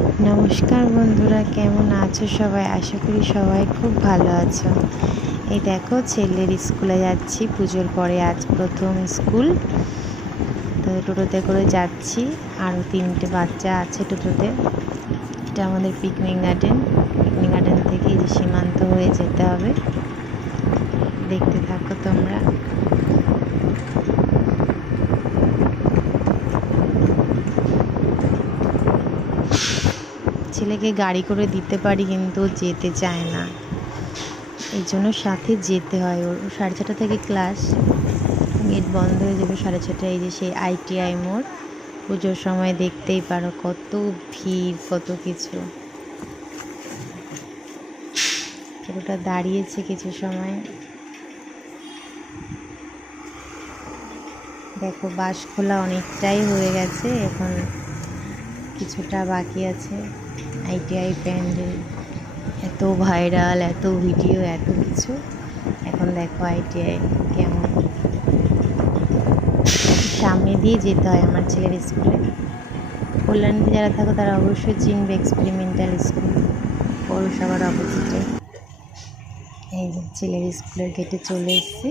নমস্কার বন্ধুরা, কেমন আছো সবাই? আশা করি সবাই খুব ভালো আছো। এই দেখো, ছেলের স্কুলে যাচ্ছি। পুজোর পরে আজ প্রথম স্কুল। তো টোটোতে করে যাচ্ছি, আরও 3টে বাচ্চা আছে টোটোতে। এটা আমাদের পিকনিক গার্ডেন থেকে এই যে সীমান্ত হয়ে যেতে হবে। দেখতে থাকো তোমরা। ছেলেকে গাড়ি করে দিতে পারি, কিন্তু যেতে চায় না, এই জন্য সাথে যেতে হয়। ওর 6:30 থেকে ক্লাস, গেট বন্ধ হয়ে যাবে 6:30। এই যে সেই ITI মোড়, পুজোর সময় দেখতেই পারো কত ভিড়, কত কিছু। টোটোটা দাঁড়িয়েছে কিছু সময়। দেখো, বাস খোলা অনেকটাই হয়ে গেছে, এখন কিছুটা বাকি আছে। ITI প্যান্ডেল এত ভাইরাল, এত ভিডিও, এত কিছু। এখন দেখো ITI কেমন। সামনে দিয়ে যেতে হয় আমার ছেলের স্কুলে। কল্যাণীতে যারা থাকো তারা অবশ্যই চিনবে, এক্সপেরিমেন্টাল স্কুল, পৌরসভার অপোজিটে। এই যে ছেলের স্কুলের গেটে চলে এসেছি।